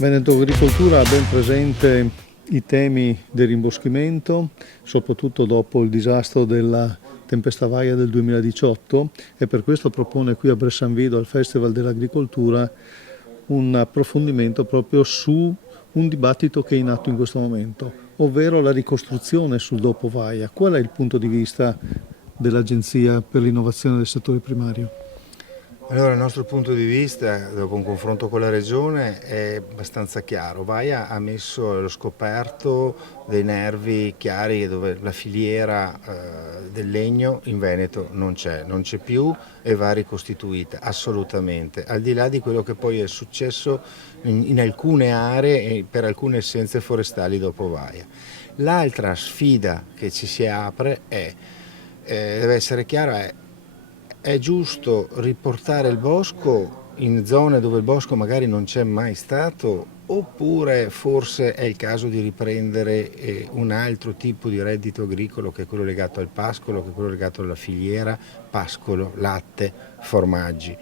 Veneto Agricoltura ha ben presente i temi del rimboschimento, soprattutto dopo il disastro della tempesta Vaia del 2018, e per questo propone qui a Bressanvido al Festival dell'Agricoltura un approfondimento proprio su un dibattito che è in atto in questo momento, ovvero la ricostruzione sul dopo Vaia. Qual è il punto di vista dell'Agenzia per l'innovazione del settore primario? Allora, il nostro punto di vista, dopo un confronto con la Regione, è abbastanza chiaro. Vaia ha messo allo scoperto dei nervi chiari dove la filiera del legno in Veneto non c'è più e va ricostituita, assolutamente, al di là di quello che poi è successo in alcune aree e per alcune essenze forestali dopo Vaia. L'altra sfida che ci si apre deve essere chiara, è giusto riportare il bosco in zone dove il bosco magari non c'è mai stato, oppure forse è il caso di riprendere un altro tipo di reddito agricolo che è quello legato al pascolo, che è quello legato alla filiera, pascolo, latte, formaggi.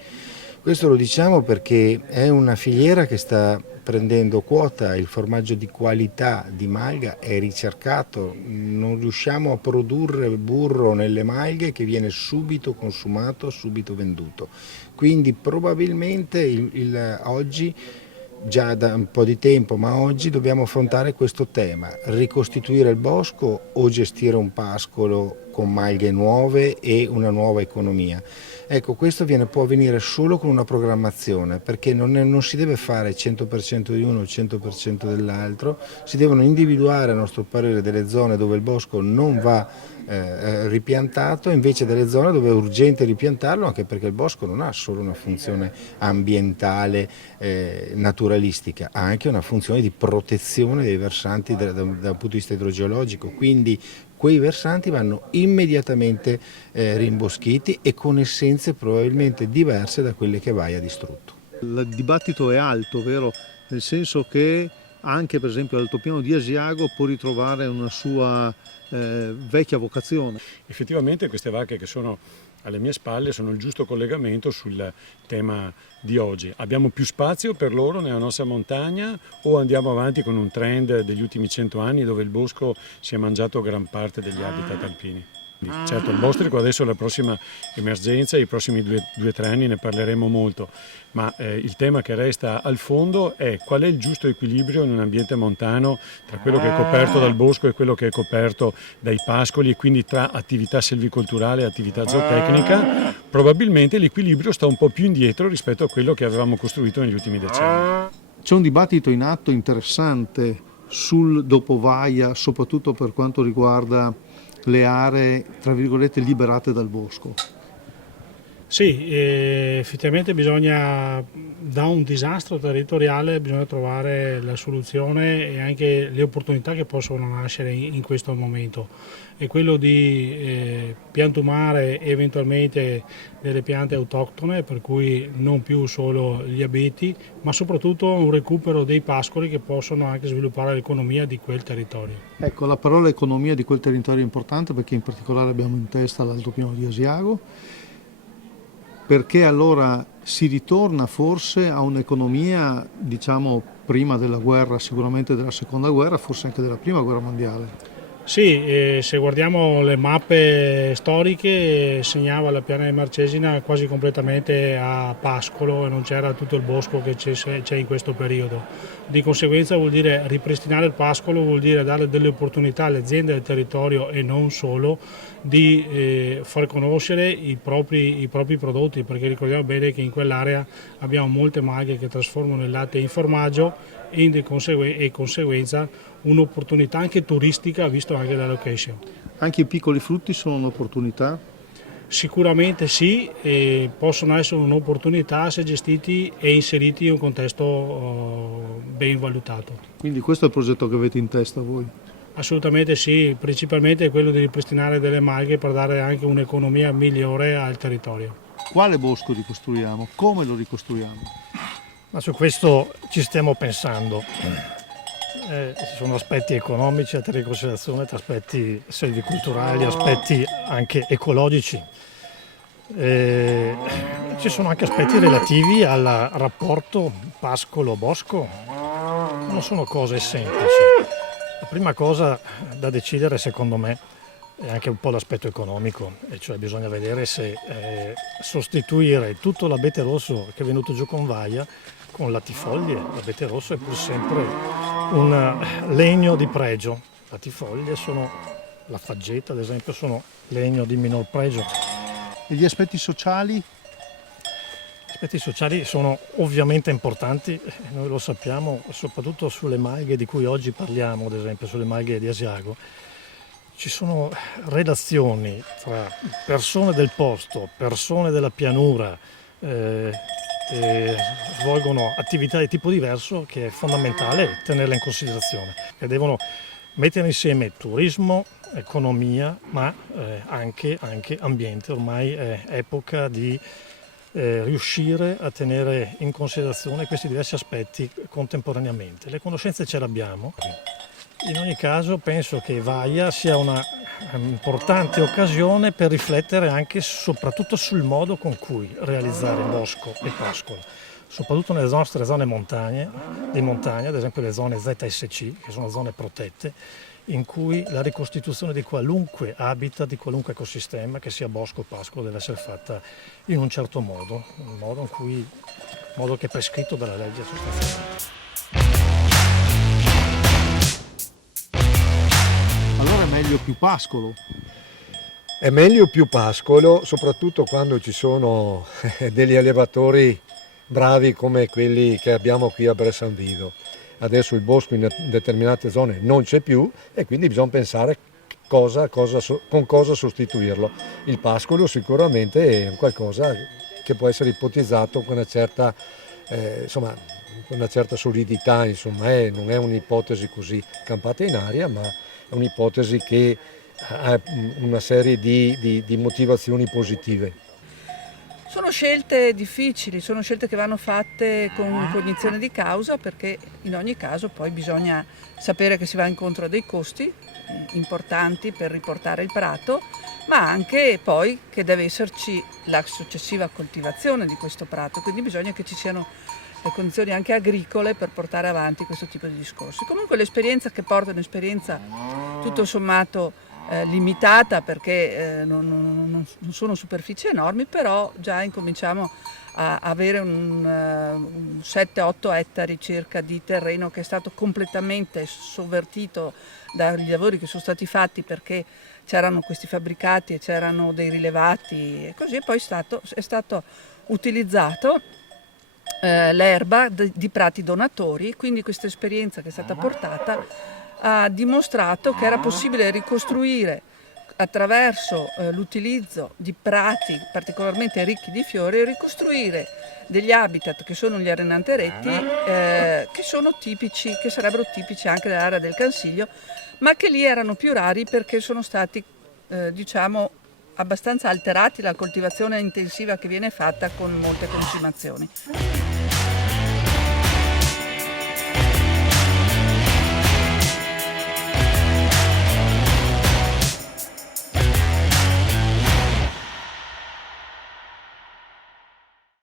Questo lo diciamo perché è una filiera che sta prendendo quota, il formaggio di qualità di malga è ricercato, non riusciamo a produrre burro nelle malghe che viene subito consumato, subito venduto. Quindi probabilmente oggi, già da un po' di tempo, ma oggi dobbiamo affrontare questo tema, ricostituire il bosco o gestire un pascolo con malghe nuove e una nuova economia. Ecco, questo può avvenire solo con una programmazione, perché non si deve fare 100% di uno o 100% dell'altro, si devono individuare a nostro parere delle zone dove il bosco non va ripiantato, invece delle zone dove è urgente ripiantarlo, anche perché il bosco non ha solo una funzione ambientale naturalistica, ha anche una funzione di protezione dei versanti dal punto di vista idrogeologico, quindi quei versanti vanno immediatamente rimboschiti e con essenze probabilmente diverse da quelle che Vaia ha distrutto. Il dibattito è alto, vero? Nel senso che anche per esempio l'altopiano di Asiago può ritrovare una sua vecchia vocazione. Effettivamente queste vacche che sono alle mie spalle sono il giusto collegamento sul tema di oggi. Abbiamo più spazio per loro nella nostra montagna o andiamo avanti con un trend degli ultimi 100 anni dove il bosco si è mangiato gran parte degli habitat alpini? Certo, il bostrico adesso è la prossima emergenza, i prossimi 2-3 anni ne parleremo molto, ma il tema che resta al fondo è qual è il giusto equilibrio in un ambiente montano tra quello che è coperto dal bosco e quello che è coperto dai pascoli, e quindi tra attività selvicolturale e attività zootecnica. Probabilmente l'equilibrio sta un po' più indietro rispetto a quello che avevamo costruito negli ultimi decenni. C'è un dibattito in atto interessante sul dopo Vaia, soprattutto per quanto riguarda le aree, tra virgolette, liberate dal bosco. Sì, effettivamente da un disastro territoriale bisogna trovare la soluzione e anche le opportunità che possono nascere in questo momento. È quello di piantumare eventualmente delle piante autoctone, per cui non più solo gli abeti, ma soprattutto un recupero dei pascoli che possono anche sviluppare l'economia di quel territorio. Ecco, la parola economia di quel territorio è importante perché in particolare abbiamo in testa l'altopiano di Asiago, perché allora si ritorna forse a un'economia, diciamo, prima della guerra, sicuramente della seconda guerra, forse anche della prima guerra mondiale. Sì, se guardiamo le mappe storiche segnava la piana di Marcesina quasi completamente a pascolo e non c'era tutto il bosco che c'è in questo periodo. Di conseguenza vuol dire ripristinare il pascolo, vuol dire dare delle opportunità alle aziende del territorio e non solo di far conoscere i propri prodotti, perché ricordiamo bene che in quell'area abbiamo molte maghe che trasformano il latte in formaggio e di conseguenza un'opportunità anche turistica visto anche la location. Anche i piccoli frutti sono un'opportunità? Sicuramente sì, e possono essere un'opportunità se gestiti e inseriti in un contesto ben valutato. Quindi questo è il progetto che avete in testa voi? Assolutamente sì, principalmente è quello di ripristinare delle malghe per dare anche un'economia migliore al territorio. Quale bosco ricostruiamo? Come lo ricostruiamo? Ma su questo ci stiamo pensando. Ci sono aspetti economici da tenere in considerazione, aspetti selvicolturali, aspetti anche ecologici. Ci sono anche aspetti relativi al rapporto pascolo-bosco. non sono cose semplici. La prima cosa da decidere, secondo me, è anche un po' l'aspetto economico, e cioè bisogna vedere se sostituire tutto l'abete rosso che è venuto giù con Vaia con latifoglie. L'abete rosso è pur sempre un legno di pregio. Latifoglie sono, la faggeta ad esempio, sono legno di minor pregio. E gli aspetti sociali? Gli aspetti sociali sono ovviamente importanti, noi lo sappiamo, soprattutto sulle malghe di cui oggi parliamo, ad esempio sulle malghe di Asiago. Ci sono relazioni tra persone del posto, persone della pianura, che svolgono attività di tipo diverso, che è fondamentale tenerle in considerazione, che devono mettere insieme turismo, economia, ma anche ambiente. Ormai è epoca di riuscire a tenere in considerazione questi diversi aspetti contemporaneamente. Le conoscenze ce le abbiamo. In ogni caso penso che Vaia sia una importante occasione per riflettere anche soprattutto sul modo con cui realizzare bosco e pascolo, soprattutto nelle nostre zone di montagna, ad esempio le zone ZSC, che sono zone protette, in cui la ricostituzione di qualunque habitat, di qualunque ecosistema, che sia bosco o pascolo, deve essere fatta in un certo modo, un modo che è prescritto dalla legge sostanzialmente. Allora è meglio più pascolo. È meglio più pascolo, soprattutto quando ci sono degli allevatori bravi come quelli che abbiamo qui a Bressanvido. Adesso il bosco in determinate zone non c'è più e quindi bisogna pensare con cosa sostituirlo. Il pascolo sicuramente è qualcosa che può essere ipotizzato con una certa solidità, non è un'ipotesi così campata in aria, ma è un'ipotesi che ha una serie di motivazioni positive. Sono scelte difficili, sono scelte che vanno fatte con cognizione di causa, perché in ogni caso poi bisogna sapere che si va incontro a dei costi importanti per riportare il prato, ma anche poi che deve esserci la successiva coltivazione di questo prato, quindi bisogna che ci siano le condizioni anche agricole per portare avanti questo tipo di discorsi. Comunque l'esperienza che porto è un'esperienza tutto sommato limitata, perché non sono superfici enormi, però già incominciamo a avere un 7-8 ettari circa di terreno che è stato completamente sovvertito dagli lavori che sono stati fatti, perché c'erano questi fabbricati e c'erano dei rilevati e così, e poi è stato utilizzato l'erba di prati donatori. Quindi questa esperienza che è stata portata ha dimostrato che era possibile ricostruire attraverso l'utilizzo di prati particolarmente ricchi di fiori, ricostruire degli habitat che sono gli arenanteretti, che sono tipici, che sarebbero tipici anche dell'area del Cansiglio, ma che lì erano più rari perché sono stati abbastanza alterati dalla coltivazione intensiva che viene fatta con molte consumazioni.